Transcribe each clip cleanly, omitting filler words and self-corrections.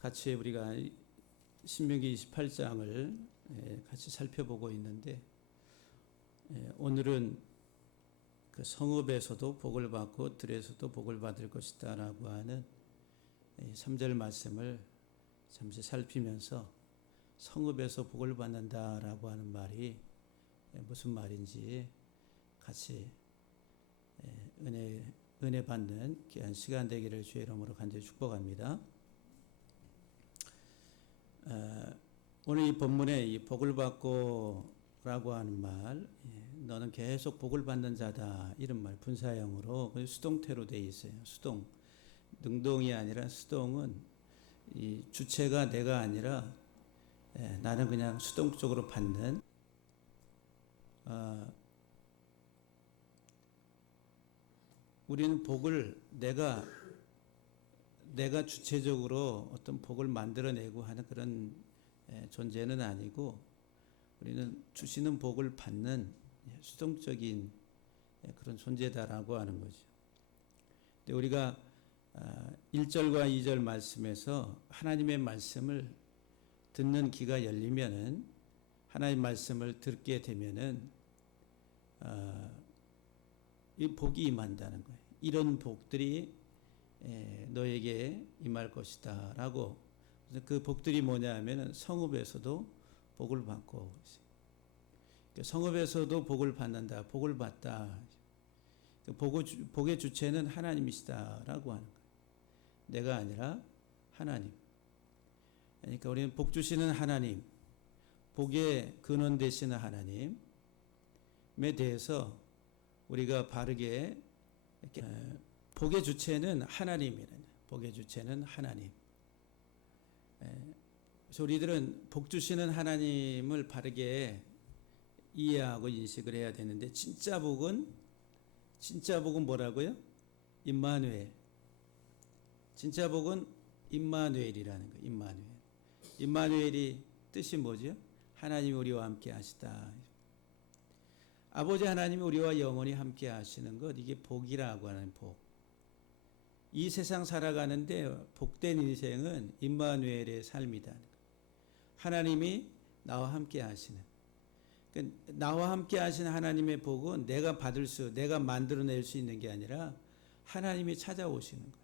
같이 우리가 신명기 28장을 같이 살펴보고 있는데, 오늘은 그 성읍에서도 복을 받고 들에서도 복을 받을 것이다 라고 하는 3절 말씀을 잠시 살피면서 성읍에서 복을 받는다 라고 하는 말이 무슨 말인지 같이 은혜 받는 귀한 시간 되기를 주의 이름으로 간절히 축복합니다. 오늘 이 본문에 이 복을 받고 라고 하는 말, 너는 계속 복을 받는 자다, 이런 말 분사형으로 수동태로 되어 있어요. 수동, 능동이 아니라 수동은 이 주체가 내가 아니라 나는 그냥 수동적으로 받는, 우리는 복을 내가 주체적으로 어떤 복을 만들어내고 하는 그런 존재는 아니고, 우리는 주시는 복을 받는 수동적인 그런 존재다라고 하는 거죠. 근데 우리가 1절과 2절 말씀에서 하나님의 말씀을 듣는 귀가 열리면은, 하나님의 말씀을 듣게 되면은 이 복이 임한다는 거예요. 이런 복들이 너에게 임할 것이다 라고. 그 복들이 뭐냐 하면은 성읍에서도 복을 받고, 성읍에서도 복을 받는다, 복을 받다. 복의 주체는 하나님이시다 라고 하는 거예요. 내가 아니라 하나님. 그러니까 우리는 복 주시는 하나님, 복의 근원 되시는 하나님에 대해서 우리가 바르게, 복의 주체는 하나님이라는, 복의 주체는 하나님. 그래서 우리들은 복 주시는 하나님을 바르게 이해하고 인식을 해야 되는데, 진짜 복은 뭐라고요? 임마누엘. 진짜 복은 임마누엘이라는 거예요. 임마누엘. 임마누엘이 뜻이 뭐죠? 하나님이 우리와 함께 하시다. 아버지 하나님이 우리와 영원히 함께 하시는 것, 이게 복이라고 하는 복. 이 세상 살아가는데 복된 인생은 임마누엘의 삶이다. 하나님이 나와 함께 하시는, 그러니까 나와 함께 하시는 하나님의 복은 내가 만들어낼 수 있는 게 아니라 하나님이 찾아오시는 거예요.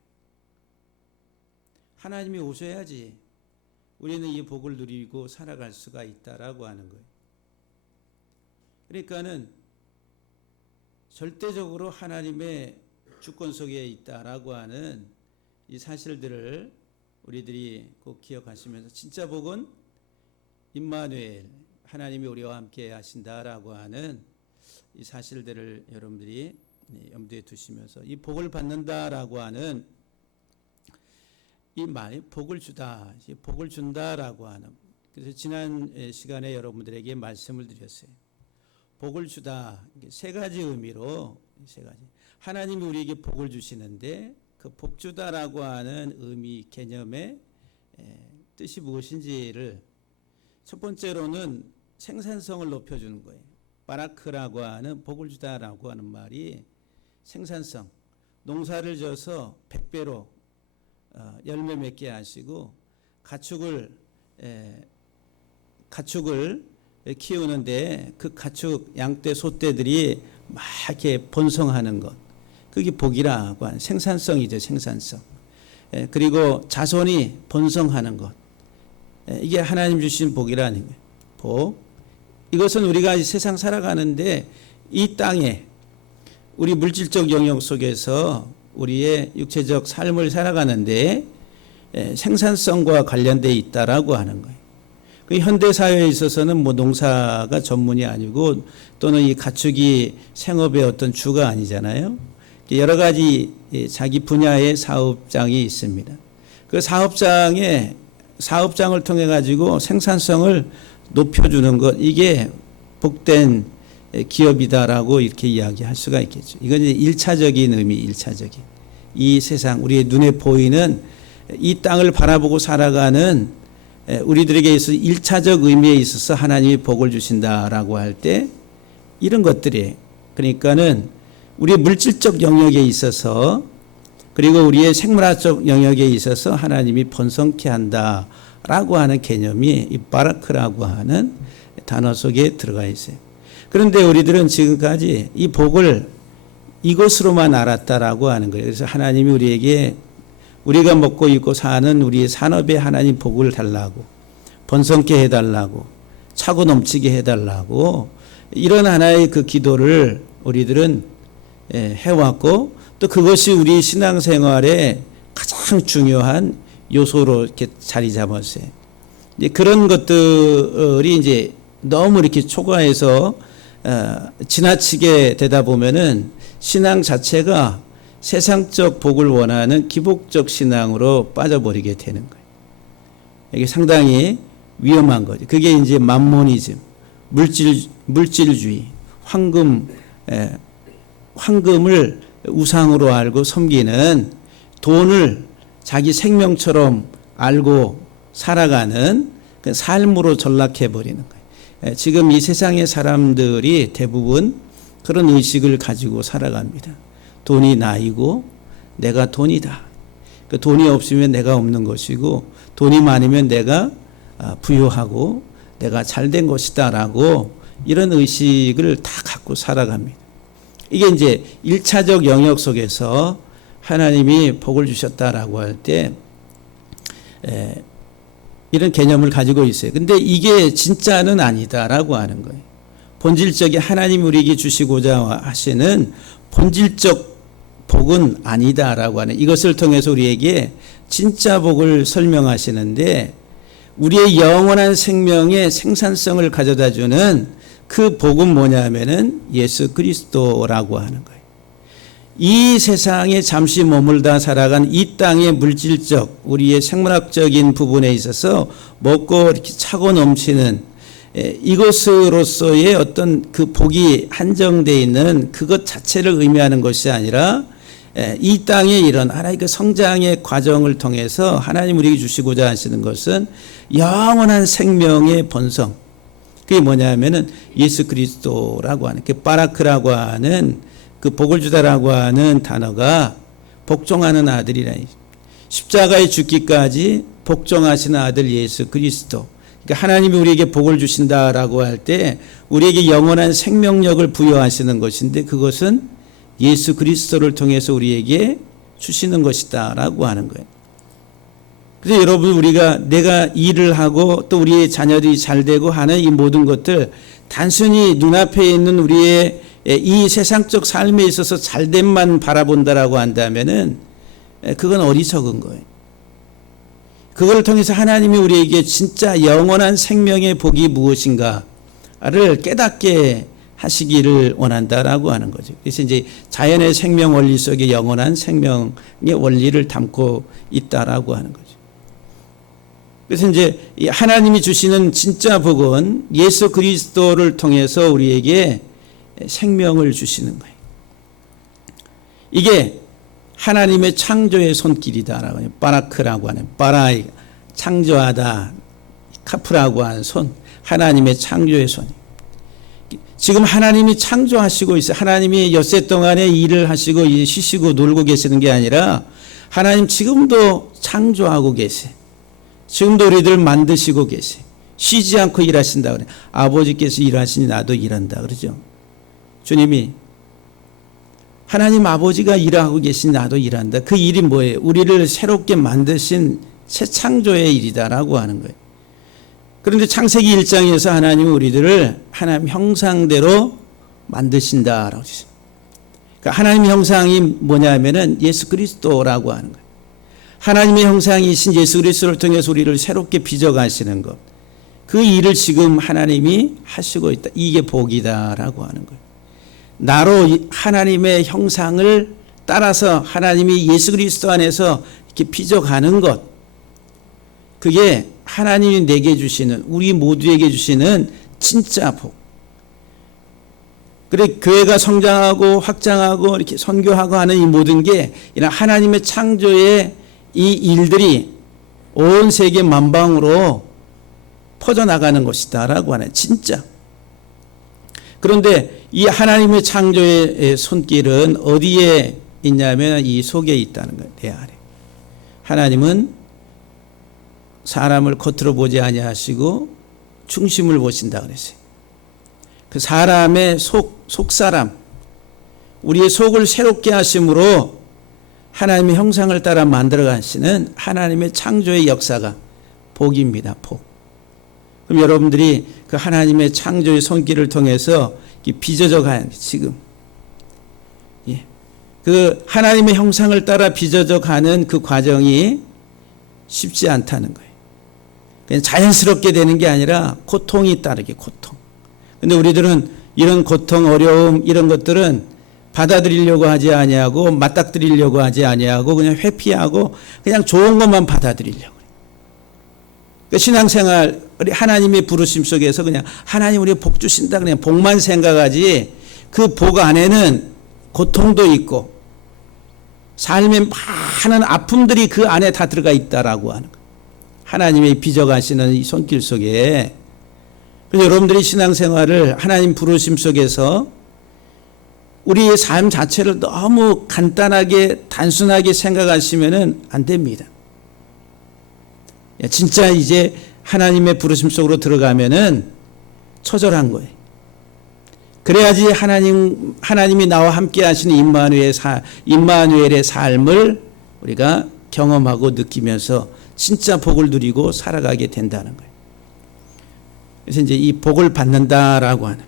하나님이 오셔야지 우리는 이 복을 누리고 살아갈 수가 있다라고 하는 거예요. 그러니까는 절대적으로 하나님의 주권 속에 있다라고 하는 이 사실들을 우리들이 꼭 기억하시면서, 진짜 복은 임마누엘, 하나님이 우리와 함께 하신다라고 하는 이 사실들을 여러분들이 염두에 두시면서, 이 복을 받는다라고 하는 이 말이 복을 주다, 복을 준다라고 하는. 그래서 지난 시간에 여러분들에게 말씀을 드렸어요. 복을 주다, 세 가지 의미로, 세 가지. 하나님이 우리에게 복을 주시는데 그 복 주다라고 하는 의미, 개념의 뜻이 무엇인지를, 첫 번째로는 생산성을 높여주는 거예요. 바라크라고 하는, 복을 주다라고 하는 말이 생산성, 농사를 져서 100배로 열매 맺게 하시고, 가축을 키우는데 그 가축, 양떼, 소떼들이 막 이렇게 번성하는 것, 그게 복이라고 하는 생산성이죠. 생산성. 그리고 자손이 번성하는 것, 이게 하나님 주신 복이라는 거예요. 복. 이것은 우리가 이 세상 살아가는데, 이 땅에 우리 물질적 영역 속에서 우리의 육체적 삶을 살아가는데 생산성과 관련되어 있다라고 하는 거예요. 그 현대 사회에 있어서는 뭐 농사가 전문이 아니고, 또는 이 가축이 생업의 어떤 주가 아니잖아요. 여러 가지 자기 분야의 사업장이 있습니다. 그 사업장을 통해 가지고 생산성을 높여주는 것, 이게 복된 기업이다라고 이렇게 이야기할 수가 있겠죠. 이건 이제 1차적인 의미, 1차적인. 이 세상, 우리의 눈에 보이는 이 땅을 바라보고 살아가는 우리들에게 있어서 1차적 의미에 있어서 하나님이 복을 주신다라고 할 때, 이런 것들이, 그러니까는 우리 물질적 영역에 있어서 그리고 우리의 생물학적 영역에 있어서 하나님이 번성케 한다라고 하는 개념이 이 바라크라고 하는 단어 속에 들어가 있어요. 그런데 우리들은 지금까지 이 복을 이것으로만 알았다라고 하는 거예요. 그래서 하나님이 우리에게 우리가 먹고 입고 사는 우리의 산업에 하나님 복을 달라고, 번성케 해달라고, 차고 넘치게 해달라고, 이런 하나의 그 기도를 우리들은 해왔고, 또 그것이 우리 신앙생활의 가장 중요한 요소로 이렇게 자리 잡았어요. 이제 그런 것들이 이제 너무 이렇게 초과해서 지나치게 되다 보면은 신앙 자체가 세상적 복을 원하는 기복적 신앙으로 빠져버리게 되는 거예요. 이게 상당히 위험한 거죠. 그게 이제 맘모니즘, 물질주의, 황금을 우상으로 알고 섬기는, 돈을 자기 생명처럼 알고 살아가는 그 삶으로 전락해 버리는 거예요. 지금 이 세상의 사람들이 대부분 그런 의식을 가지고 살아갑니다. 돈이 나이고 내가 돈이다. 그 돈이 없으면 내가 없는 것이고, 돈이 많으면 내가 부유하고 내가 잘된 것이다라고 이런 의식을 다 갖고 살아갑니다. 이게 이제 1차적 영역 속에서 하나님이 복을 주셨다라고 할 때 이런 개념을 가지고 있어요. 근데 이게 진짜는 아니다라고 하는 거예요. 본질적인 하나님이 우리에게 주시고자 하시는 본질적 복은 아니다라고 하는, 이것을 통해서 우리에게 진짜 복을 설명하시는데, 우리의 영원한 생명의 생산성을 가져다주는 그 복은 뭐냐면은 예수 그리스도라고 하는 거예요. 이 세상에 잠시 머물다 살아간 이 땅의 물질적, 우리의 생물학적인 부분에 있어서 먹고 이렇게 차고 넘치는 이것으로서의 어떤 그 복이 한정되어 있는 그것 자체를 의미하는 것이 아니라, 이 땅에 이런 하나님의 그 성장의 과정을 통해서 하나님 우리에게 주시고자 하시는 것은 영원한 생명의 번성. 그게 뭐냐면은 예수 그리스도라고 하는, 그 바라크라고 하는 그 복을 주다라고 하는 단어가 복종하는 아들이라, 십자가에 죽기까지 복종하시는 아들 예수 그리스도. 그러니까 하나님이 우리에게 복을 주신다라고 할 때 우리에게 영원한 생명력을 부여하시는 것인데, 그것은 예수 그리스도를 통해서 우리에게 주시는 것이다라고 하는 거예요. 그래서 여러분, 우리가 내가 일을 하고 또 우리의 자녀들이 잘 되고 하는 이 모든 것들, 단순히 눈앞에 있는 우리의 이 세상적 삶에 있어서 잘됨만 바라본다라고 한다면은 그건 어리석은 거예요. 그걸 통해서 하나님이 우리에게 진짜 영원한 생명의 복이 무엇인가를 깨닫게 하시기를 원한다라고 하는 거죠. 그래서 이제 자연의 생명 원리 속에 영원한 생명의 원리를 담고 있다라고 하는 거죠. 그래서 이제 하나님이 주시는 진짜 복은 예수 그리스도를 통해서 우리에게 생명을 주시는 거예요. 이게 하나님의 창조의 손길이다라고 해요. 바라크라고 하는, 바라이, 창조하다, 카프라고 하는 손, 하나님의 창조의 손. 지금 하나님이 창조하시고 있어요. 하나님이 엿새 동안에 일을 하시고 쉬시고 놀고 계시는 게 아니라, 하나님 지금도 창조하고 계세요. 지금도 우리들 만드시고 계세요. 쉬지 않고 일하신다 그래. 아버지께서 일하시니 나도 일한다 그러죠. 주님이, 하나님 아버지가 일하고 계신 나도 일한다. 그 일이 뭐예요? 우리를 새롭게 만드신 새 창조의 일이다라고 하는 거예요. 그런데 창세기 1장에서 하나님은 우리들을 하나님 형상대로 만드신다라고 하셨어요. 그러니까 하나님 형상이 뭐냐면은 예수 그리스도라고 하는 거예요. 하나님의 형상이신 예수 그리스도를 통해서 우리를 새롭게 빚어가시는 것, 그 일을 지금 하나님이 하시고 있다. 이게 복이다라고 하는 거예요. 나로 하나님의 형상을 따라서 하나님이 예수 그리스도 안에서 이렇게 빚어가는 것, 그게 하나님이 내게 주시는, 우리 모두에게 주시는 진짜 복. 그래, 교회가 성장하고 확장하고 이렇게 선교하고 하는 이 모든 게 이런 하나님의 창조의 이 일들이 온 세계 만방으로 퍼져나가는 것이다라고 하는, 진짜. 그런데 이 하나님의 창조의 손길은 어디에 있냐면 이 속에 있다는 거예요. 내 안에. 하나님은 사람을 겉으로 보지 아니하시고 중심을 보신다 그랬어요. 그 사람의 속사람, 우리의 속을 새롭게 하심으로 하나님의 형상을 따라 만들어 가시는 하나님의 창조의 역사가 복입니다. 복. 그럼 여러분들이 그 하나님의 창조의 손길을 통해서 빚어져 가야 지금. 예. 그 하나님의 형상을 따라 빚어져 가는 그 과정이 쉽지 않다는 거예요. 그냥 자연스럽게 되는 게 아니라 고통이 따르게 고통. 근데 우리들은 이런 고통, 어려움 이런 것들은 받아들이려고 하지 아니하고 맞닥뜨리려고 하지 아니하고 그냥 회피하고 그냥 좋은 것만 받아들이려고. 그러니까 신앙생활 하나님의 부르심 속에서 그냥 하나님 우리에게 복 주신다 그냥 복만 생각하지 그 복 안에는 고통도 있고 삶의 많은 아픔들이 그 안에 다 들어가 있다라고 하는 거예요. 하나님의 빚어가시는 이 손길 속에. 그래서 여러분들이 신앙생활을 하나님 부르심 속에서 우리의 삶 자체를 너무 간단하게 단순하게 생각하시면 안 됩니다. 진짜 이제 하나님의 부르심 속으로 들어가면은 처절한 거예요. 그래야지 하나님이 나와 함께 하시는 임마누엘의 삶을 우리가 경험하고 느끼면서 진짜 복을 누리고 살아가게 된다는 거예요. 그래서 이제 이 복을 받는다라고 하는.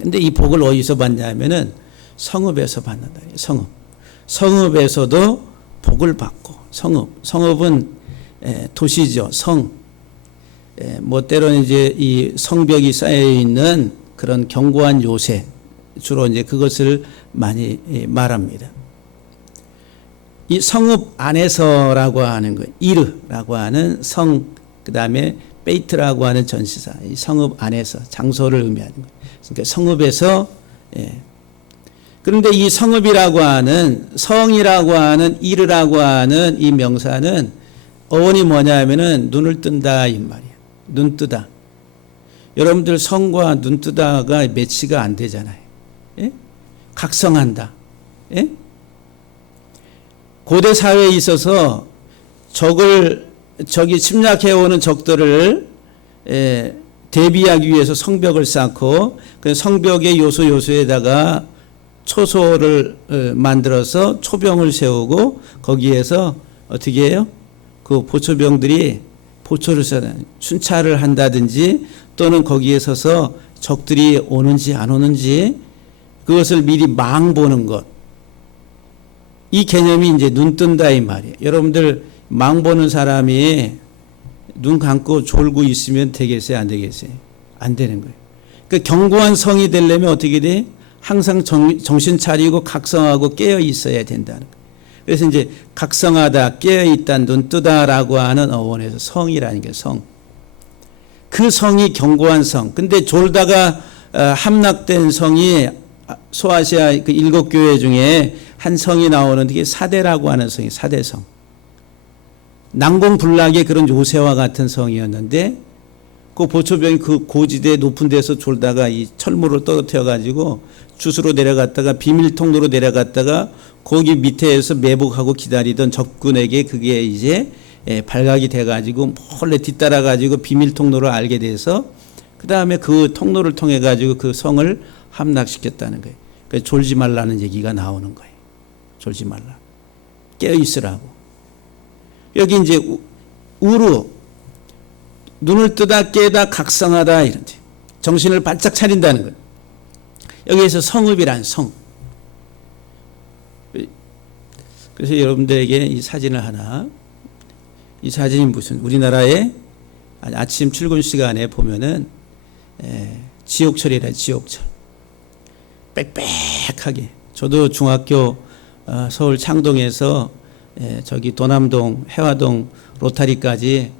근데 이 복을 어디서 받냐면은 성읍에서 받는다. 성읍. 성읍에서도 복을 받고 성읍은 도시죠. 성. 뭐 때로는 이제 이 성벽이 쌓여 있는 그런 견고한 요새 주로 이제 그것을 많이 말합니다. 이 성읍 안에서라고 하는 거, 이르라고 하는 성, 그 다음에 베이트라고 하는 전시사, 이 성읍 안에서 장소를 의미하는 거예요. 그러니까 성읍에서. 그런데 이 성읍이라고 하는 성이라고 하는 이르라고 하는 이 명사는 어원이 뭐냐면은 눈을 뜬다 이 말이야. 눈 뜨다. 여러분들 성과 눈 뜨다가 매치가 안 되잖아요. 예? 각성한다. 예? 고대 사회에 있어서 적이 침략해오는 적들을 대비하기 위해서 성벽을 쌓고 그 성벽의 요소에다가 초소를 만들어서 초병을 세우고 거기에서 어떻게 해요? 그 보초병들이 보초를 순찰을 한다든지 또는 거기에 서서 적들이 오는지 안 오는지 그것을 미리 망 보는 것. 이 개념이 이제 눈 뜬다 이 말이에요. 여러분들 망 보는 사람이 눈 감고 졸고 있으면 되겠어요? 안 되겠어요? 안 되는 거예요. 그러니까 견고한 성이 되려면 어떻게 돼? 항상 정신 차리고 각성하고 깨어 있어야 된다는 거예요. 그래서 이제 각성하다, 깨어있다, 눈 뜨다라고 하는 어원에서 성이라는 게 성. 그 성이 견고한 성. 근데 졸다가 함락된 성이 소아시아 그 7교회 중에 한 성이 나오는데 그게 사대라고 하는 성이 사대성. 난공불락의 그런 요새와 같은 성이었는데 그 보초병이 그 고지대 높은 데서 졸다가 이 철물을 떨어뜨려 가지고 주스로 내려갔다가 비밀통로로 내려갔다가 거기 밑에서 매복하고 기다리던 적군에게 그게 이제 발각이 돼가지고 몰래 뒤따라가지고 비밀통로를 알게 돼서 그 다음에 그 통로를 통해가지고 그 성을 함락시켰다는 거예요. 그래서 졸지 말라는 얘기가 나오는 거예요. 졸지 말라. 깨어있으라고. 여기 이제 우루, 눈을 뜨다 깨다 각성하다 이런 정신을 바짝 차린다는 거예요. 여기에서 성읍이란 성. 그래서 여러분들에게 이 사진을 하나, 이 사진이 무슨 우리나라의 아침 출근 시간에 보면은 지옥철이라 지옥철. 빽빽하게. 저도 중학교 서울 창동에서 저기 도남동 해화동 로타리까지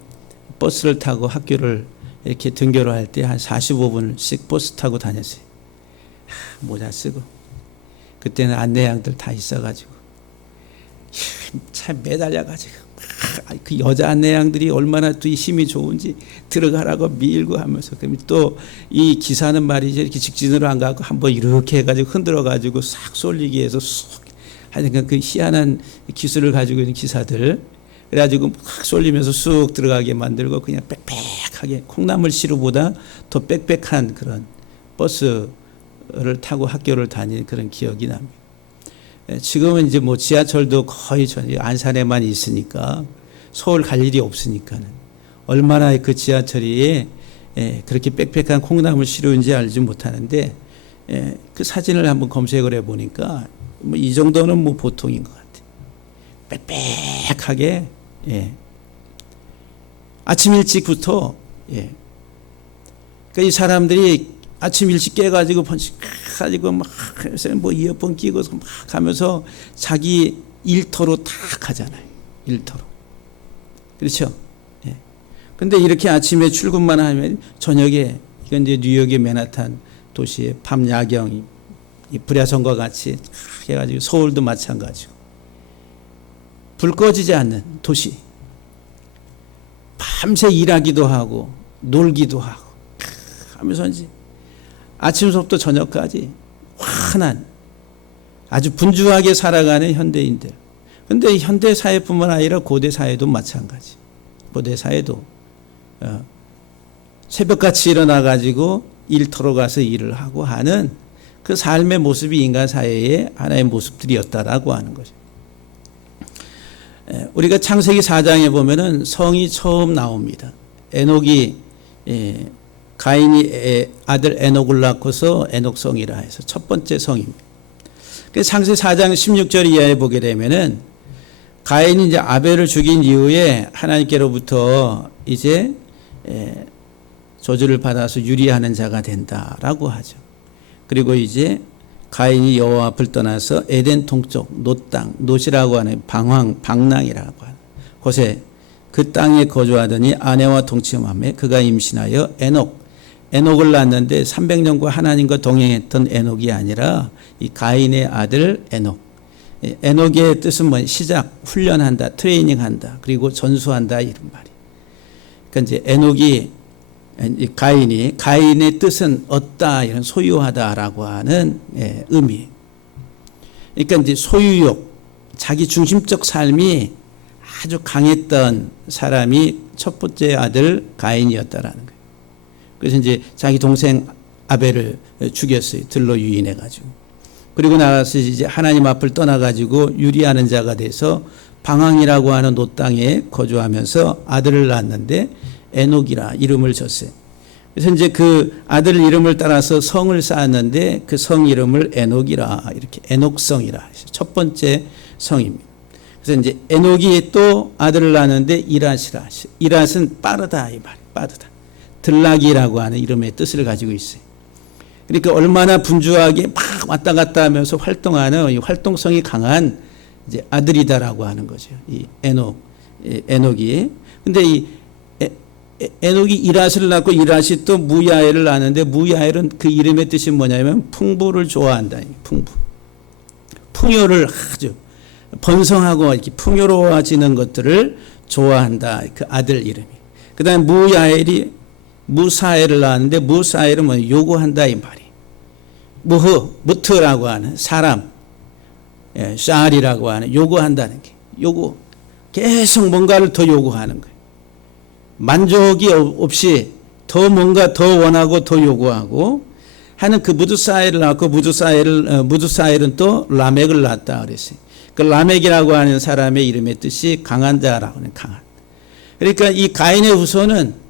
버스를 타고 학교를 이렇게 등교를 할 때 한 45분씩 버스 타고 다녔어요. 모자 쓰고. 그때는 안내양들 다 있어가지고 참 매달려가지고 그 여자 안내양들이 얼마나 또 힘이 좋은지 들어가라고 밀고 하면서 그럼 또 이 기사는 말이죠 이렇게 직진으로 안 가고 한번 이렇게 해가지고 흔들어가지고 싹 쏠리기 위해서 쏙 하여튼 그 희한한 기술을 가지고 있는 기사들, 그래가지고 막 쏠리면서 쑥 들어가게 만들고 그냥 빽빽하게 콩나물 시루보다 더 빽빽한 그런 버스를 타고 학교를 다닌 그런 기억이 납니다. 지금은 이제 뭐 지하철도 거의 안산에만 있으니까 서울 갈 일이 없으니까는 얼마나 그 지하철이 그렇게 빽빽한 콩나물 시루인지 알지 못하는데, 그 사진을 한번 검색을 해보니까 뭐 이 정도는 뭐 보통인 것 같아요. 빽빽하게. 아침 일찍부터, 그러니까 이 사람들이 아침 일찍 깨가지고 번식가지고 막 뭐 이어폰 끼고 막 하면서 자기 일터로 탁 가잖아요. 일터로. 그렇죠? 근데 이렇게 아침에 출근만 하면 저녁에, 이건 이제 뉴욕의 맨하탄 도시의 밤 야경이 불야성과 같이 해가지고, 서울도 마찬가지고 불 꺼지지 않는 도시, 밤새 일하기도 하고 놀기도 하고 하면서 이제 아침부터 저녁까지 환한 아주 분주하게 살아가는 현대인들. 근데 현대 사회뿐만 아니라 고대 사회도 마찬가지. 고대 사회도 새벽같이 일어나 가지고 일터로 가서 일을 하고 하는 그 삶의 모습이 인간 사회의 하나의 모습들이었다라고 하는 거죠. 우리가 창세기 4장에 보면은 성이 처음 나옵니다. 에녹이 가인이 아들 에녹을 낳고서 에녹성이라 해서 첫 번째 성입니다. 창세기 4장 16절 이하에 보게 되면은 가인이 이제 아벨을 죽인 이후에 하나님께로부터 이제 저주를 받아서 유리하는 자가 된다라고 하죠. 그리고 이제 가인이 여호와 앞을 떠나서 에덴 동쪽 놋 땅, 놋이라고 하는 방랑이라고 하는 곳에 그 땅에 거주하더니 아내와 동침하며 그가 임신하여 에녹을 낳았는데 300년과 하나님과 동행했던 에녹이 아니라 이 가인의 아들 에녹. 에녹의 뜻은 뭐 시작, 훈련한다, 트레이닝한다, 그리고 전수한다 이런 말이. 그러니까 이제 에녹이 가인의 뜻은 얻다, 이런 소유하다라고 하는 의미. 그러니까 이제 소유욕, 자기 중심적 삶이 아주 강했던 사람이 첫 번째 아들 가인이었다라는 거예요. 그래서 이제 자기 동생 아벨을 죽였어요. 들로 유인해가지고. 그리고 나가서 이제 하나님 앞을 떠나가지고 유리하는 자가 돼서 방황이라고 하는 놋 땅에 거주하면서 아들을 낳았는데 에녹이라 이름을 줬어요. 그래서 이제 그 아들 이름을 따라서 성을 쌓았는데 그 성 이름을 에녹이라, 이렇게 에녹성이라 첫 번째 성입니다. 그래서 이제 에녹이 또 아들을 낳았는데 이랏이라. 이랏은 빠르다 이 말, 빠르다. 들락이라고 하는 이름의 뜻을 가지고 있어요. 그러니까 얼마나 분주하게 막 왔다 갔다 하면서 활동하는 이 활동성이 강한 이제 아들이다라고 하는 거죠. 이 에녹이. 근데 이 에녹이 이랏을 낳고 이랏이 또 무야엘을 낳았는데 무야엘은 그 이름의 뜻이 뭐냐면 풍부를 좋아한다. 풍부. 풍요를 아주 번성하고 이렇게 풍요로워지는 것들을 좋아한다. 그 아들 이름이. 그 다음에 무야엘이 무사엘을 낳았는데 무사엘은 뭐 요구한다 이 말이. 무트라고 하는 사람, 샤알이라고 하는 요구한다는 게, 계속 뭔가를 더 요구하는 거예요. 만족이 없이 더 뭔가 더 원하고 더 요구하고 하는 그 무드사엘을 낳고 무드사엘은 또 라멕을 낳았다 그랬어요. 그 라멕이라고 하는 사람의 이름의 뜻이 강한 자라고 하는 강한. 그러니까 이 가인의 후손은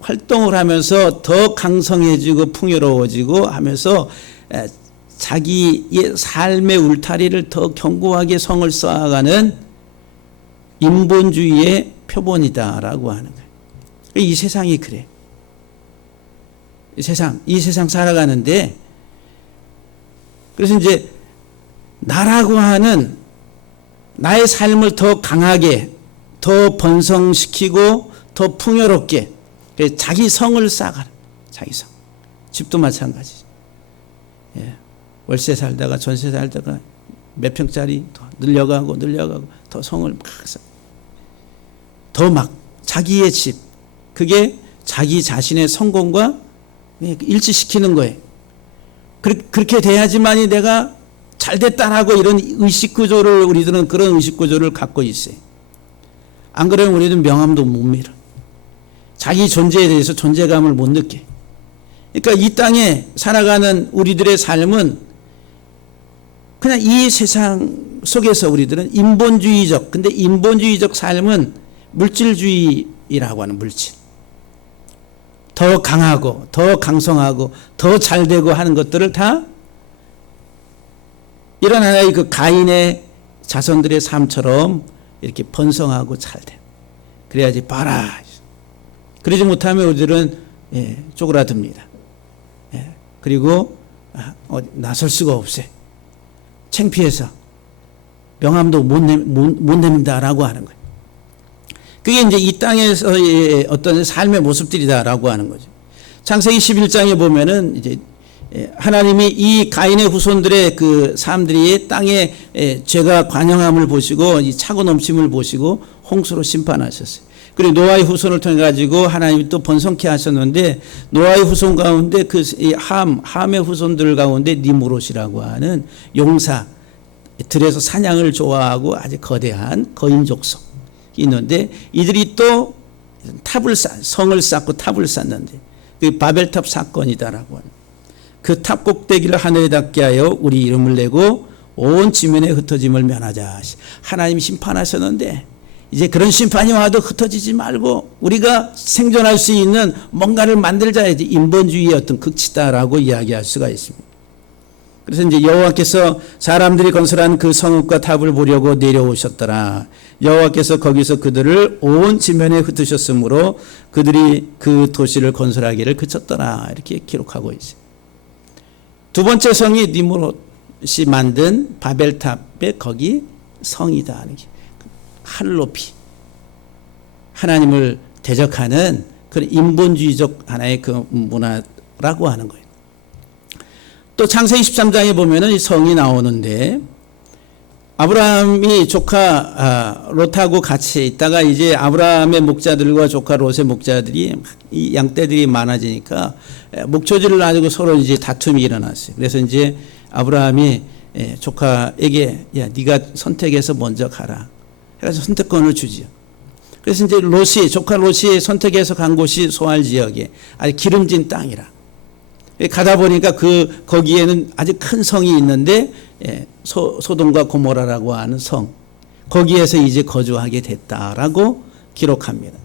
활동을 하면서 더 강성해지고 풍요로워지고 하면서 자기의 삶의 울타리를 더 견고하게 성을 쌓아가는 인본주의의 표본이다라고 하는 거예요. 이 세상이 그래. 이 세상 살아가는데, 그래서 이제 나라고 하는 나의 삶을 더 강하게, 더 번성시키고 더 풍요롭게 자기 성을 쌓아가는, 자기 성. 집도 마찬가지죠. 월세 살다가 전세 살다가 몇 평짜리 더 늘려가고 더 성을 더 막 자기의 집, 그게 자기 자신의 성공과 일치시키는 거예요. 그렇게 돼야지만이 내가 잘 됐다라고 이런 의식구조를 우리들은 그런 의식구조를 갖고 있어요. 안 그러면 우리는 명함도 못 밀어. 자기 존재에 대해서 존재감을 못 느껴. 그러니까 이 땅에 살아가는 우리들의 삶은 그냥 이 세상 속에서 우리들은 인본주의적, 근데 인본주의적 삶은 물질주의라고 하는 물질. 더 강하고, 더 강성하고, 더 잘되고 하는 것들을 다 이런 하나의 그 가인의 자손들의 삶처럼 이렇게 번성하고 잘돼. 그래야지 봐라. 그러지 못하면 우리들은 쪼그라듭니다. 그리고 나설 수가 없어요. 창피해서 명함도 못 냅니다라고 하는 거예요. 그게 이제 이 땅에서의 어떤 삶의 모습들이다라고 하는 거죠. 창세기 11장에 보면은 이제 하나님이 이 가인의 후손들의 그 사람들이 땅에 죄가 관영함을 보시고 이 차고 넘침을 보시고 홍수로 심판하셨어요. 그리고 노아의 후손을 통해 가지고 하나님이 또 번성케 하셨는데 노아의 후손 가운데 그 함의 후손들 가운데 니무롯이라고 하는 용사, 들에서 사냥을 좋아하고 아주 거대한 거인 족속이 있는데 이들이 또 성을 쌓고 탑을 쌓는데 그 바벨탑 사건이다라고 하는. 그 탑 꼭대기를 하늘에 닿게 하여 우리 이름을 내고 온 지면에 흩어짐을 면하자. 하나님이 심판하셨는데 이제 그런 심판이 와도 흩어지지 말고 우리가 생존할 수 있는 뭔가를 만들자. 이제 인본주의의 어떤 극치다라고 이야기할 수가 있습니다. 그래서 이제 여호와께서 사람들이 건설한 그 성읍과 탑을 보려고 내려오셨더라. 여호와께서 거기서 그들을 온 지면에 흩으셨으므로 그들이 그 도시를 건설하기를 그쳤더라. 이렇게 기록하고 있어요. 두 번째 성이 니므롯이 만든 바벨탑의 거기 성이다. 하늘 높이 하나님을 대적하는 그런 인본주의적 하나의 그 문화라고 하는 거예요. 또 창세기 13장에 보면은 이 성이 나오는데 아브라함이 조카 롯하고 같이 있다가 이제 아브라함의 목자들과 조카 롯의 목자들이 이 양떼들이 많아지니까 목초지를 놔두고 서로 이제 다툼이 일어났어요. 그래서 이제 아브라함이 조카에게 야 네가 선택해서 먼저 가라. 해서 선택권을 주지요. 그래서 이제 조카 롯이 선택해서 간 곳이 소알 지역에 아주 기름진 땅이라. 가다 보니까 거기에는 아주 큰 성이 있는데 소돔과 고모라라고 하는 성, 거기에서 이제 거주하게 됐다라고 기록합니다.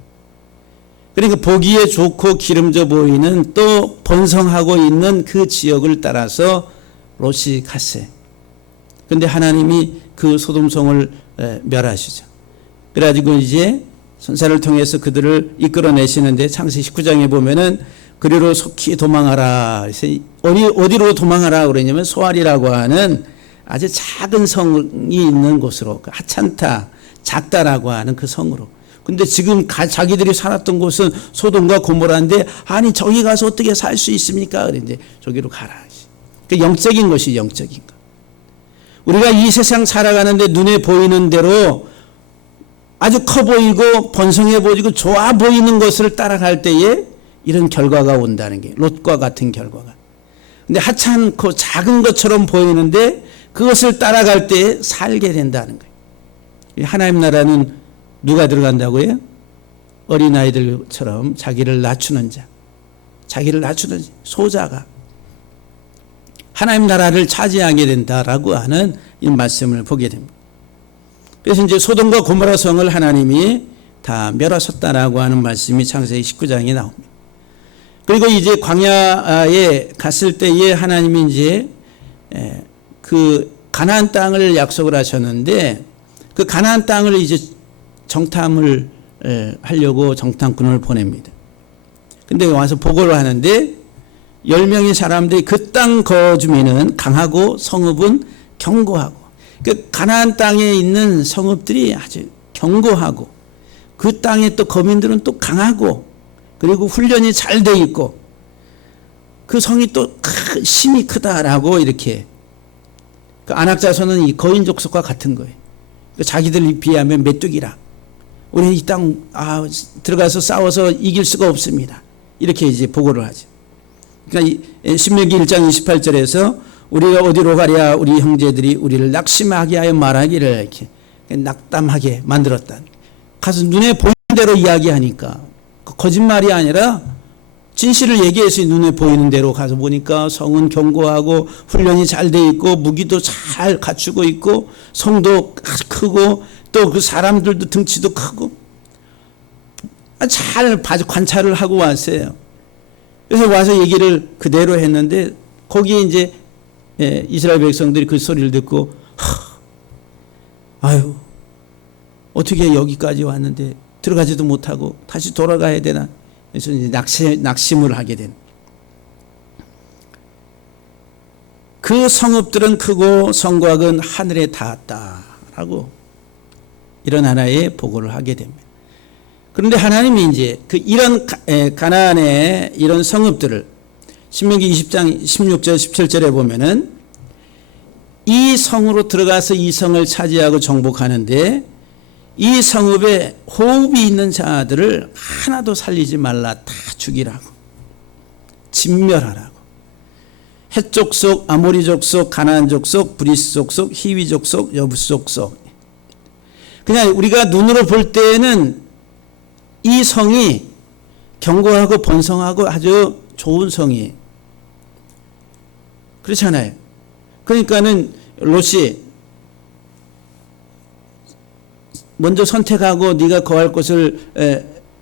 그러니까 보기에 좋고 기름져 보이는 또 번성하고 있는 그 지역을 따라서 롯이 갔어요. 그런데 하나님이 그 소돔성을 멸하시죠. 그래가지고 이제 선사를 통해서 그들을 이끌어내시는데 창세기 19장에 보면은 그리로 속히 도망하라. 어디로 도망하라 그러냐면 소알이라고 하는 아주 작은 성이 있는 곳으로, 하찮다, 작다라고 하는 그 성으로. 근데 지금 자기들이 살았던 곳은 소돔과 고모라인데 아니 저기 가서 어떻게 살 수 있습니까? 그런데 저기로 가라. 그 영적인 것이 영적인 것. 우리가 이 세상 살아가는데 눈에 보이는 대로 아주 커 보이고 번성해 보이고 좋아 보이는 것을 따라갈 때에 이런 결과가 온다는 게 롯과 같은 결과가. 근데 하찮고 작은 것처럼 보이는데 그것을 따라갈 때 살게 된다는 거예요. 하나님 나라는 누가 들어간다고요? 어린아이들처럼 자기를 낮추는 자, 소자가 하나님 나라를 차지하게 된다라고 하는 이 말씀을 보게 됩니다. 그래서 이제 소돔과 고모라 성을 하나님이 다 멸하셨다라고 하는 말씀이 창세기 19장에 나옵니다. 그리고 이제 광야에 갔을 때에 하나님이 이제 그 가나안 땅을 약속을 하셨는데 그 가나안 땅을 이제 정탐을 하려고 정탐꾼을 보냅니다. 근데 와서 보고를 하는데 10명의 사람들이 그 땅 거주민은 강하고 성읍은 견고하고, 그 가나안 땅에 있는 성읍들이 아주 견고하고 그 땅에 또 거민들은 또 강하고 그리고 훈련이 잘 돼 있고 그 성이 또 힘이 크다라고 이렇게. 그 안악자손은 이 거인 족속과 같은 거예요. 자기들에 비하면 메뚜기라. 우리는 이 땅 들어가서 싸워서 이길 수가 없습니다. 이렇게 이제 보고를 하죠. 그러니까 신명기 1장 28절에서 우리가 어디로 가랴 우리 형제들이 우리를 낙심하게 하여 말하기를 이렇게 낙담하게 만들었다. 가서 눈에 보이는 대로 이야기하니까 거짓말이 아니라 진실을 얘기해서 눈에 보이는 대로 가서 보니까 성은 견고하고 훈련이 잘 돼 있고 무기도 잘 갖추고 있고 성도 크고 또 그 사람들도 등치도 크고 잘 관찰을 하고 왔어요. 그래서 와서 얘기를 그대로 했는데 거기에 이제 이스라엘 백성들이 그 소리를 듣고 아유 어떻게 여기까지 왔는데 들어가지도 못하고 다시 돌아가야 되나. 그래서 이제 낙심을 하게 된. 그 성읍들은 크고 성곽은 하늘에 닿았다라고 이런 하나의 보고를 하게 됩니다. 그런데 하나님이 이제 그 이런 가나안의 이런 성읍들을 신명기 20장 16절 17절에 보면은 이 성으로 들어가서 이 성을 차지하고 정복하는데 이 성읍에 호흡이 있는 자들을 하나도 살리지 말라. 다 죽이라고. 진멸하라고. 헷 족속, 아모리 족속, 가나안 족속, 브리스 족속, 히위 족속, 여부스 족속. 그냥 우리가 눈으로 볼 때에는 이 성이 견고하고 번성하고 아주 좋은 성이에요. 그렇잖아요. 그러니까는 롯이 먼저 선택하고 네가 거할 곳을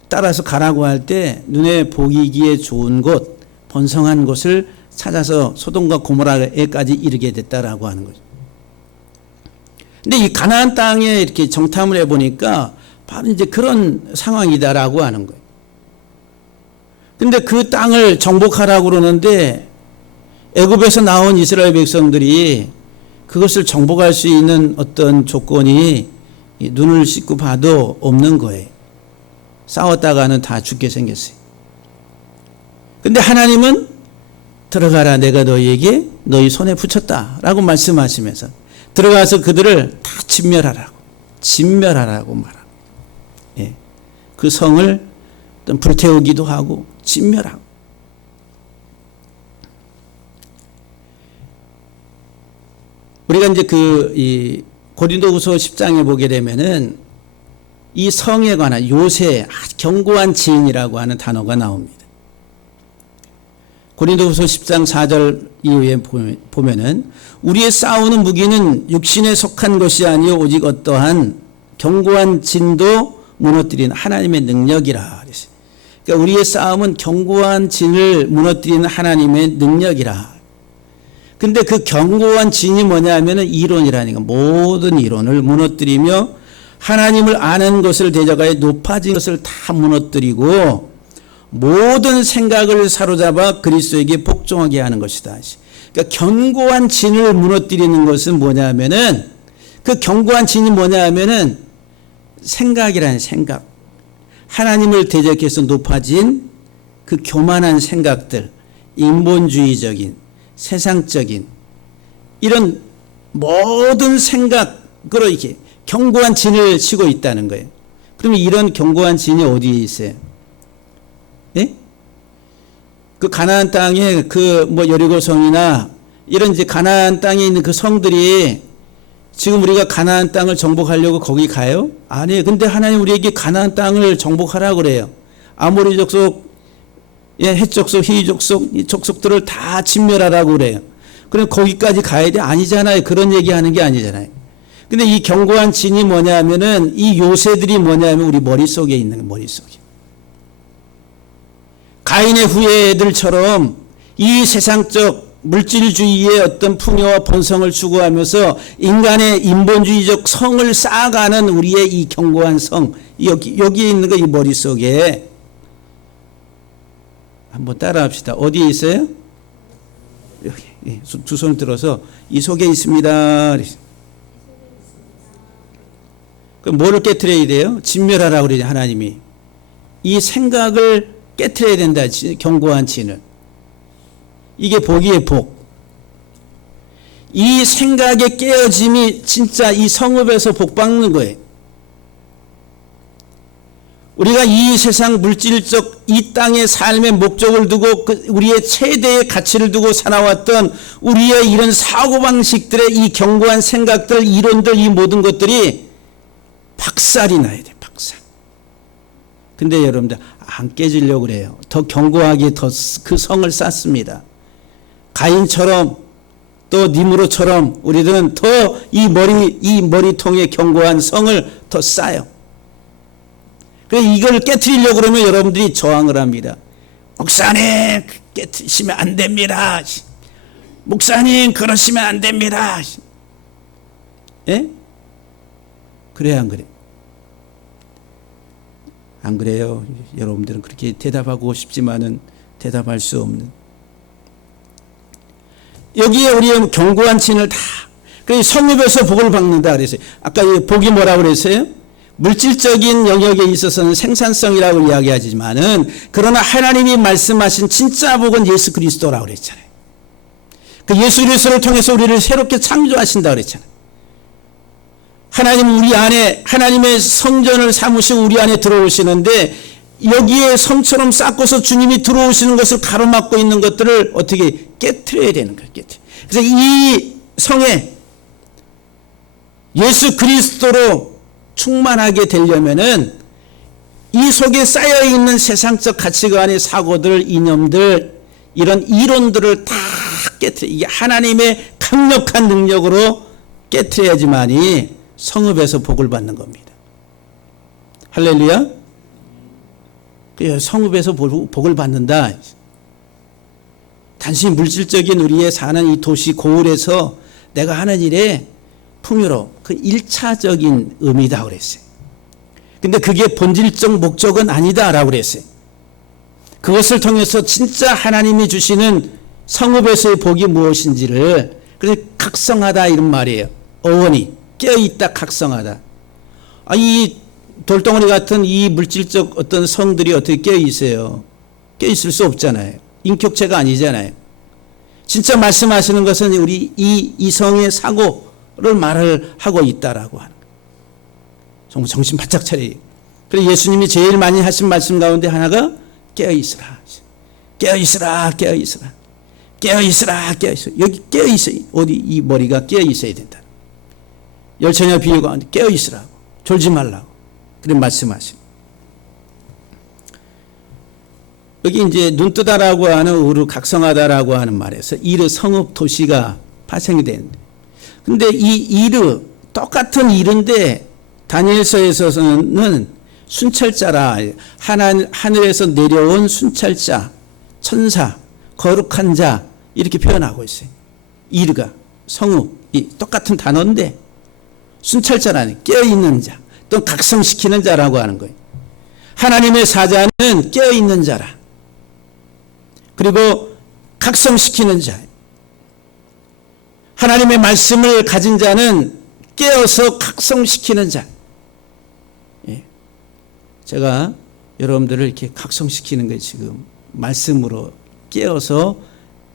따라서 가라고 할 때 눈에 보이기에 좋은 곳, 번성한 곳을 찾아서 소돔과 고모라에까지 이르게 됐다라고 하는 거죠. 근데 이 가나안 땅에 이렇게 정탐을 해보니까 바로 이제 그런 상황이다라고 하는 거예요. 근데 그 땅을 정복하라고 그러는데 애굽에서 나온 이스라엘 백성들이 그것을 정복할 수 있는 어떤 조건이 눈을 씻고 봐도 없는 거예요. 싸웠다가는 다 죽게 생겼어요. 근데 하나님은 들어가라 내가 너희에게 너희 손에 붙였다라고 말씀하시면서 들어가서 그들을 다 진멸하라고 말합니다. 예. 그 성을 불태우기도 하고 진멸하고. 우리가 이제 이 고린도후서 10장에 보게 되면은 이 성에 관한 요새 견고한 지인이라고 하는 단어가 나옵니다. 고린도후서 10장 4절 이후에 보면은 우리의 싸우는 무기는 육신에 속한 것이 아니요 오직 어떠한 견고한 진도 무너뜨리는 하나님의 능력이라. 그러니까 우리의 싸움은 견고한 진을 무너뜨리는 하나님의 능력이라. 근데 그 견고한 진이 뭐냐면은 이론이라니까 모든 이론을 무너뜨리며 하나님을 아는 것을 대적하여 높아진 것을 다 무너뜨리고 모든 생각을 사로잡아 그리스도에게 복종하게 하는 것이다. 그러니까 견고한 진을 무너뜨리는 것은 뭐냐면은 그 견고한 진이 뭐냐면은 생각이라는 생각. 하나님을 대적해서 높아진 그 교만한 생각들, 인본주의적인, 세상적인 이런 모든 생각으로 이렇게 견고한 진을 치고 있다는 거예요. 그러면 이런 견고한 진이 어디에 있어요? 예? 그 가나안 땅에 그 여리고성이나 이런 이제 가나안 땅에 있는 그 성들이 지금 우리가 가나안 땅을 정복하려고 거기 가요? 아니에요. 근데 하나님 우리에게 가나안 땅을 정복하라고 그래요. 아모리 족속, 헷 족속, 히위 족속, 이 족속들을 다 진멸하라고 그래요. 그럼 거기까지 가야 돼? 아니잖아요. 그런 얘기하는 게 아니잖아요. 근데 이 견고한 진이 뭐냐면은 이 요새들이 뭐냐면 우리 머릿속에 있는 거예요. 머릿속에. 가인의 후예들처럼 이 세상적 물질주의의 어떤 풍요와 번성을 추구하면서 인간의 인본주의적 성을 쌓아가는 우리의 이 견고한 성, 여기에 있는 거 이 머릿속에 한번 따라합시다. 어디에 있어요? 여기. 두 손을 들어서 이 속에 있습니다. 그럼 뭐를 깨트려야 돼요? 진멸하라고 그러죠. 하나님이. 이 생각을 깨트려야 된다. 견고한 진을. 이게 복이에요. 복. 이 생각의 깨어짐이 진짜 이 성읍에서 복 받는 거예요. 우리가 이 세상 물질적 이 땅의 삶의 목적을 두고 우리의 최대의 가치를 두고 살아왔던 우리의 이런 사고방식들의 이 견고한 생각들, 이론들, 이 모든 것들이 박살이 나야 돼. 박살. 근데 여러분들 안 깨지려고 그래요. 더 견고하게 더 그 성을 쌓습니다. 가인처럼 또 니므로처럼 우리들은 더 이 머리통에 견고한 성을 더 쌓아요. 그래서 이걸 깨트리려고 그러면 여러분들이 저항을 합니다. 목사님 깨트리시면 안 됩니다. 목사님 그러시면 안 됩니다. 예? 그래야 안 그래? 안 그래요? 여러분들은 그렇게 대답하고 싶지만은 대답할 수 없는. 여기에 우리의 견고한 진을 다, 그래서 성읍에서 복을 받는다 그랬어요. 아까 복이 뭐라고 그랬어요? 물질적인 영역에 있어서는 생산성이라고 이야기하지만은, 그러나 하나님이 말씀하신 진짜 복은 예수 그리스도라고 그랬잖아요. 그 예수 그리스도를 통해서 우리를 새롭게 창조하신다 그랬잖아요. 하나님 우리 안에, 하나님의 성전을 삼으시고 우리 안에 들어오시는데, 여기에 성처럼 쌓고서 주님이 들어오시는 것을 가로막고 있는 것들을 어떻게 깨트려야 되는 거예요. 그래서 이 성에 예수 그리스도로 충만하게 되려면은 이 속에 쌓여있는 세상적 가치관의 사고들, 이념들, 이런 이론들을 다 깨트려, 이게 하나님의 강력한 능력으로 깨트려야지만이 성읍에서 복을 받는 겁니다. 할렐루야. 성읍에서 복을 받는다. 단순히 물질적인 우리의 사는 이 도시 고을에서 내가 하는 일에 풍요로, 그 1차적인 의미다 그랬어요. 근데 그게 본질적 목적은 아니다라고 그랬어요. 그것을 통해서 진짜 하나님이 주시는 성읍에서의 복이 무엇인지를, 그래서 각성하다 이런 말이에요. 어원이 깨어있다, 각성하다. 이 돌덩어리 같은 이 물질적 어떤 성들이 어떻게 깨어있어요? 깨어있을 수 없잖아요. 인격체가 아니잖아요. 진짜 말씀하시는 것은 우리 이 성의 사고를 말을 하고 있다라고 하는 거예요. 정말 정신 바짝 차려요. 그래서 예수님이 제일 많이 하신 말씀 가운데 하나가 깨어있으라. 깨어있으라, 깨어있으라. 깨어있으라, 깨어있으라. 여기 깨어있어요. 어디 이 머리가 깨어있어야 된다. 열처녀 비유 가운데 깨어있으라고. 졸지 말라고. 그런 말씀하시고. 여기 이제 눈뜨다라고 하는 우르 각성하다라고 하는 말에서 이르 성읍 도시가 파생이 되는데, 근데 이 이르 똑같은 이르인데 다니엘서에서는 순찰자라, 하늘에서 내려온 순찰자, 천사, 거룩한 자 이렇게 표현하고 있어요. 이르가 성읍이 똑같은 단어인데 순찰자라는 깨어있는 자, 또 각성시키는 자라고 하는 거예요. 하나님의 사자는 깨어있는 자라. 그리고 각성시키는 자. 하나님의 말씀을 가진 자는 깨어서 각성시키는 자. 예. 제가 여러분들을 이렇게 각성시키는 거예요. 지금 말씀으로 깨어서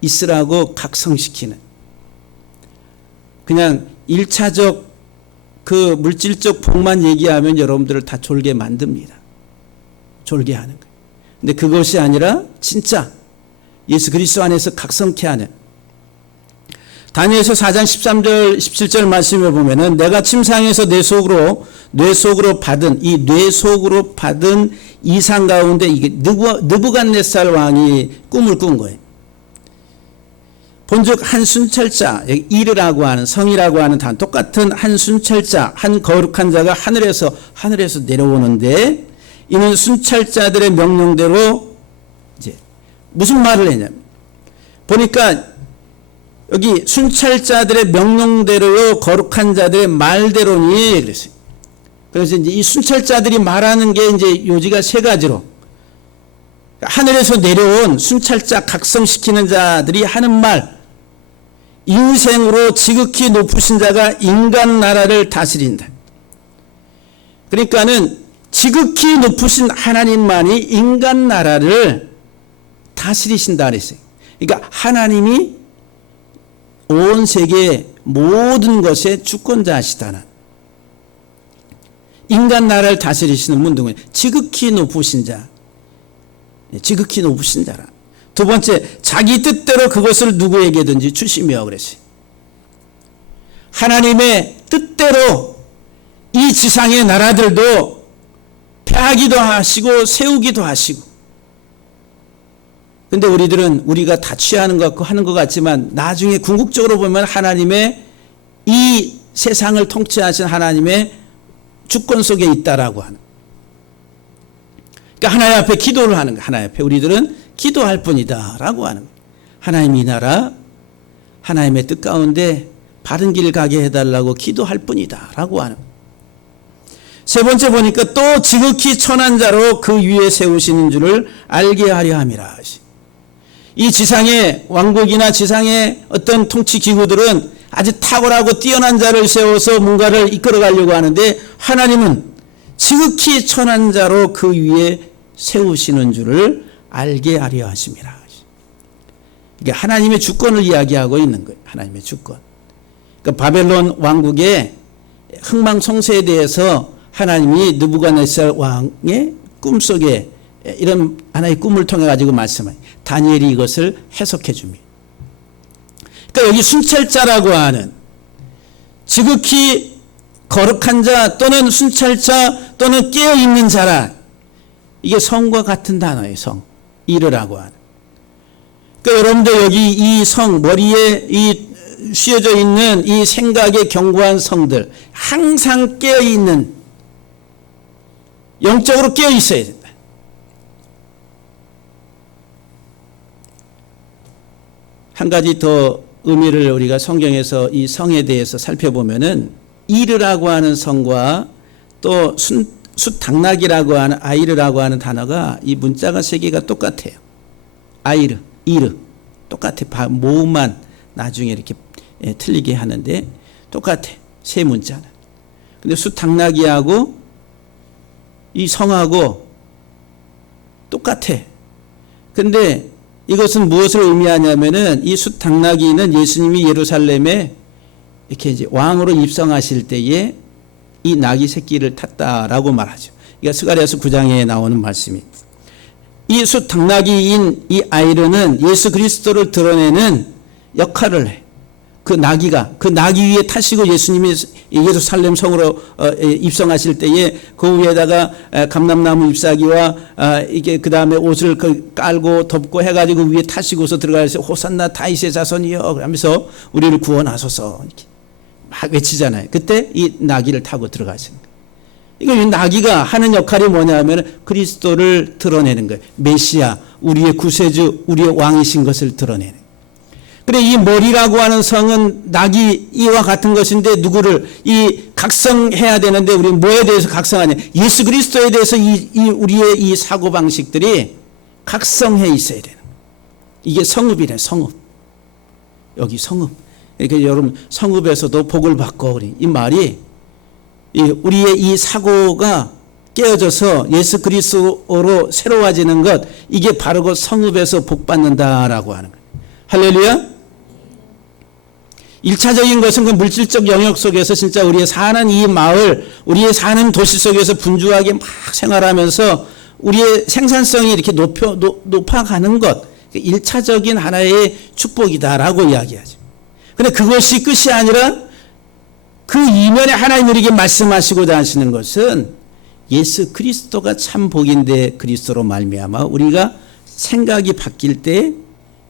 있으라고 각성시키는. 그냥 1차적 그 물질적 복만 얘기하면 여러분들을 다 졸게 만듭니다. 졸게 하는 거예요. 근데 그것이 아니라 진짜 예수 그리스도 안에서 각성케 하는. 다니엘서 4장 13절 17절 말씀을 보면은 내가 침상에서 뇌 속으로 받은 이상 가운데 이게 느부갓네살 왕이 꿈을 꾼 거예요. 본즉 한 순찰자, 이르라고 하는 성이라고 하는 단 똑같은 한 순찰자, 한 거룩한 자가 하늘에서 내려오는데, 이는 순찰자들의 명령대로 이제 무슨 말을 했냐면, 보니까 여기 순찰자들의 명령대로요, 거룩한 자들의 말대로니 그랬어요. 그래서 이제 이 순찰자들이 말하는 게 이제 요지가 세 가지로, 하늘에서 내려온 순찰자, 각성시키는 자들이 하는 말, 인생으로 지극히 높으신 자가 인간 나라를 다스린다. 그러니까는 지극히 높으신 하나님만이 인간 나라를 다스리신다 그랬어요. 그러니까 하나님이 온 세계 모든 것의 주권자시다는. 인간 나라를 다스리시는 문둥이, 지극히 높으신 자, 지극히 높으신 자라. 두 번째, 자기 뜻대로 그것을 누구에게든지 주시며 그랬어요. 하나님의 뜻대로 이 지상의 나라들도 폐하기도 하시고 세우기도 하시고. 근데 우리들은 우리가 다 취하는 것 같고 하는 것 같지만 나중에 궁극적으로 보면 하나님의 이 세상을 통치하신 하나님의 주권 속에 있다라고 하는. 그러니까 하나님 앞에 기도를 하는 거예요. 하나님 앞에 우리들은 기도할 뿐이다라고 하는 거예요. 하나님 이 나라 하나님의 뜻 가운데 바른 길 가게 해달라고 기도할 뿐이다라고 하는 거예요. 세 번째 보니까 또 지극히 천한 자로 그 위에 세우시는 줄을 알게 하려 함이라. 이 지상의 왕국이나 지상의 어떤 통치 기구들은 아주 탁월하고 뛰어난 자를 세워서 뭔가를 이끌어 가려고 하는데 하나님은 지극히 천한 자로 그 위에 세우시는 줄을 알게 하려 하심이라. 이게 하나님의 주권을 이야기하고 있는 거예요. 하나님의 주권. 그러니까 바벨론 왕국의 흥망성쇠에 대해서 하나님이 느부갓네살 왕의 꿈속에 이런 하나의 꿈을 통해 가지고 말씀해요. 다니엘이 이것을 해석해 줍니다. 그러니까 여기 순찰자라고 하는 지극히 거룩한 자 또는 순찰자 또는 깨어있는 자라. 이게 성과 같은 단어예요. 성. 이르라고 하는. 그러니까 여러분들 여기 이 성 머리에 이 씌어져 있는 이 생각의 견고한 성들 항상 깨어있는 영적으로 깨어있어야 된다. 한 가지 더 의미를 우리가 성경에서 이 성에 대해서 살펴보면은 이르라고 하는 성과 또 숫당나귀라고 하는 아이르라고 하는 단어가 이 문자가 세 개가 똑같아요. 아이르, 이르 똑같아. 모음만 나중에 이렇게 틀리게 하는데 똑같아. 세 문자는. 근데 숫당나귀하고 이 성하고 똑같아. 근데 이것은 무엇을 의미하냐면은 이 숫당나귀는 예수님이 예루살렘에 이렇게 이제 왕으로 입성하실 때에 이 나귀 새끼를 탔다라고 말하죠. 그러니까 스가랴서 9장에 나오는 말씀입니다. 이 숫당나귀인 이 아이르는 예수 그리스도를 드러내는 역할을 해. 그 나귀가 그 나귀 위에 타시고 예수님이 예루살렘 성으로 입성하실 때에 그 위에다가 감람나무 잎사귀와 이게 그 다음에 옷을 깔고 덮고 해가지고 위에 타시고서 들어가서 호산나 다윗의 자손이여 그러면서 우리를 구원하소서 이렇게 막 외치잖아요. 그때 이 나귀를 타고 들어가시는 거예요. 이거 이 나귀가 하는 역할이 뭐냐면 그리스도를 드러내는 거예요. 메시아, 우리의 구세주, 우리의 왕이신 것을 드러내는 거예요. 그래 이 머리라고 하는 성은 나귀 이와 같은 것인데 누구를 이 각성해야 되는데 우리는 뭐에 대해서 각성하냐? 예수 그리스도에 대해서 우리의 이 사고 방식들이 각성해 있어야 되는 거예요. 이게 성읍이래. 성읍. 여기 성읍. 그러니까 여러분 성읍에서도 복을 받고 우리 이 말이 우리의 이 사고가 깨어져서 예수 그리스도로 새로워지는 것 이게 바로 그 성읍에서 복 받는다라고 하는 거예요. 할렐루야. 1차적인 것은 그 물질적 영역 속에서 진짜 우리의 사는 이 마을, 우리의 사는 도시 속에서 분주하게 막 생활하면서 우리의 생산성이 이렇게 높아가는 것. 1차적인 하나의 축복이다라고 이야기하죠. 그런데 그것이 끝이 아니라 그 이면에 하나님 우리에게 말씀하시고자 하시는 것은 예수 그리스도가 참 복인데 그리스도로 말미암아 우리가 생각이 바뀔 때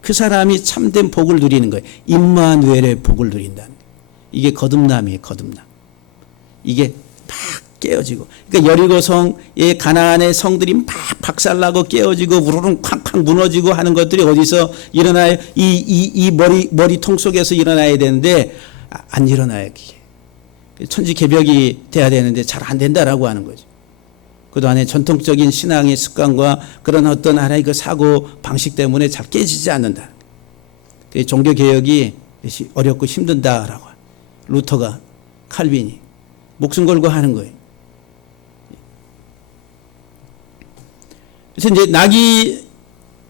그 사람이 참된 복을 누리는 거예요. 임마누엘의 복을 누린다는 거예요. 이게 거듭남이에요. 거듭남. 이게 막 깨어지고 그러니까 여리고성의 가나안의 성들이 막 박살나고 깨어지고 우르릉 쾅쾅 무너지고 하는 것들이 어디서 일어나요? 이 머리통 속에서 일어나야 되는데 안 일어나요. 그게. 천지개벽이 돼야 되는데 잘 안 된다라고 하는 거죠. 그동안의 전통적인 신앙의 습관과 그런 어떤 하나의 그 사고 방식 때문에 잘 깨지지 않는다. 종교개혁이 어렵고 힘든다라고. 루터가, 칼빈이 목숨 걸고 하는 거예요. 그래서 이제 나귀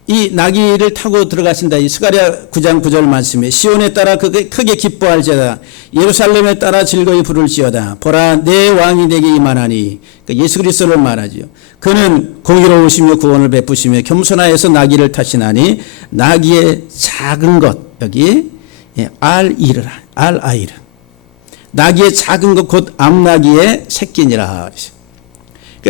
이 나귀를 타고 들어가신다. 이 스가랴 9장 9절 말씀에 시온에 따라 크게 기뻐할지어다. 예루살렘에 따라 즐거이 부를지어다. 보라 내 왕이 내게 임하나니. 그러니까 예수 그리스도를 말하지요. 그는 공의로우시며 구원을 베푸시며 겸손하여서 나귀를 타시나니 나귀의 작은 것 여기 알아이르 나귀의 작은 것 곧 암나귀의 새끼니라.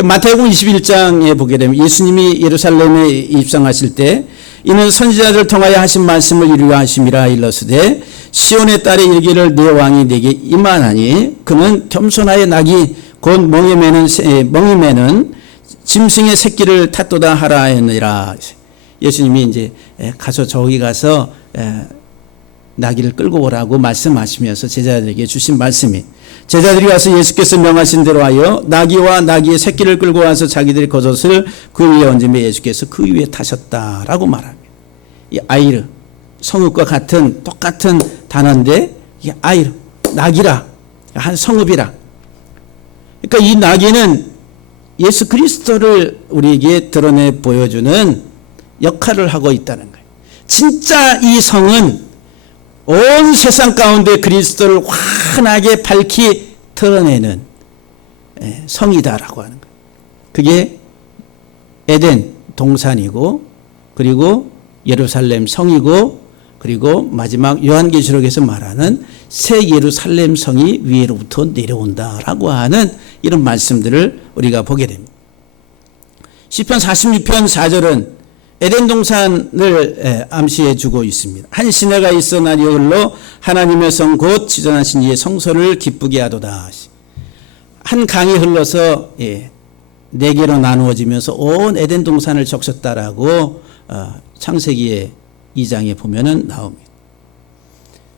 마태복음 21장에 보게 되면 예수님이 예루살렘에 입성하실 때 이는 선지자들을 통하여 하신 말씀을 이루려 하심이라 일러스되 시온의 딸의 이르기를 내 왕이 내게 임하나니 그는 겸손하여 나귀 곧 멍이 매는 짐승의 새끼를 탔도다 하라 하느니라. 예수님이 이제 가서 저기 가서 나귀를 끌고 오라고 말씀하시면서 제자들에게 주신 말씀이 제자들이 와서 예수께서 명하신 대로 하여 나귀와 나귀의 새끼를 끌고 와서 자기들의 겉옷을 그 위에 얹으며 예수께서 그 위에 타셨다라고 말합니다. 이 아이르 성읍과 같은 똑같은 단어인데 이 아이르 나귀라 한 성읍이라. 그러니까 이 나귀는 예수 그리스도를 우리에게 드러내 보여주는 역할을 하고 있다는 거예요. 진짜 이 성은 온 세상 가운데 그리스도를 환하게 밝히 드러내는 성이다라고 하는 거예요. 그게 에덴 동산이고 그리고 예루살렘 성이고 그리고 마지막 요한계시록에서 말하는 새 예루살렘 성이 위로부터 내려온다라고 하는 이런 말씀들을 우리가 보게 됩니다. 시편 46편 4절은 에덴 동산을 암시해 주고 있습니다. 한 시내가 있어 날이 흘러 하나님의 성 곧 지존하신 이의 성소를 기쁘게 하도다. 한 강이 흘러서 네 개로 나누어지면서 온 에덴 동산을 적셨다라고 창세기의 2장에 보면은 나옵니다.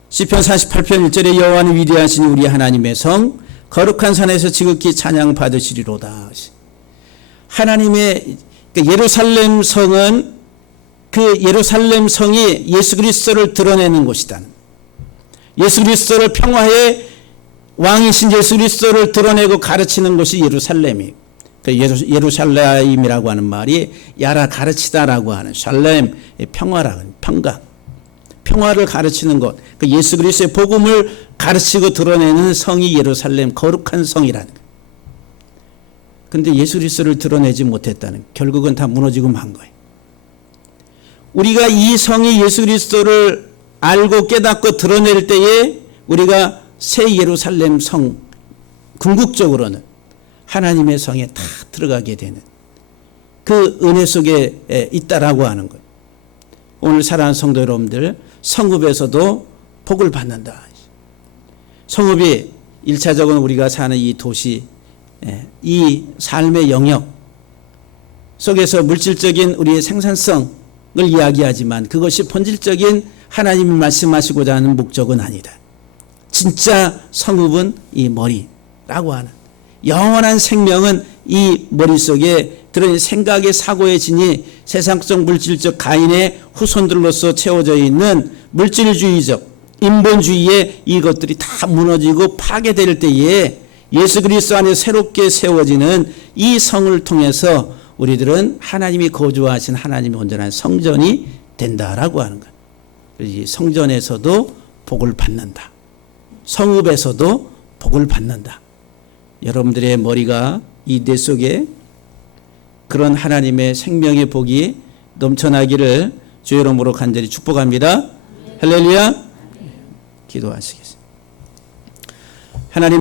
시편 48편 1절에 여호와는 위대하시니 우리 하나님의 성 거룩한 산에서 지극히 찬양 받으시리로다. 하나님의 예루살렘 성은 그 예루살렘 성이 예수 그리스도를 드러내는 곳이다. 예수 그리스도를 평화의 왕이신 예수 그리스도를 드러내고 가르치는 곳이 예루살렘이. 예루살렘이라고 하는 말이 야라 가르치다라고 하는 샬렘 평화라는 평화를 가르치는 곳. 예수 그리스도의 복음을 가르치고 드러내는 성이 예루살렘 거룩한 성이라는 거예요. 그런데 예수 그리스도를 드러내지 못했다는 결국은 다 무너지고 만 거예요. 우리가 이 성이 예수 그리스도를 알고 깨닫고 드러낼 때에 우리가 새 예루살렘 성 궁극적으로는 하나님의 성에 다 들어가게 되는 그 은혜 속에 있다라고 하는 거예요. 오늘 사랑하는 성도 여러분들 성읍에서도 복을 받는다. 성읍이 1차적으로 우리가 사는 이 도시 이 삶의 영역 속에서 물질적인 우리의 생산성을 이야기하지만 그것이 본질적인 하나님이 말씀하시고자 하는 목적은 아니다. 진짜 성읍은 이 머리라고 하는 영원한 생명은 이 머릿속에 들어있는 생각의 사고의 진이 세상적 물질적 가인의 후손들로서 채워져 있는 물질주의적 인본주의의 이것들이 다 무너지고 파괴될 때에 예수 그리스도 안에 새롭게 세워지는 이 성을 통해서 우리들은 하나님이 거주하신 하나님의 온전한 성전이 된다라고 하는 거예요. 이 성전에서도 복을 받는다. 성읍에서도 복을 받는다. 여러분들의 머리가 이 뇌 속에 그런 하나님의 생명의 복이 넘쳐나기를 주의 이름으로 간절히 축복합니다. 할렐루야. 기도하시겠습니다. 하나님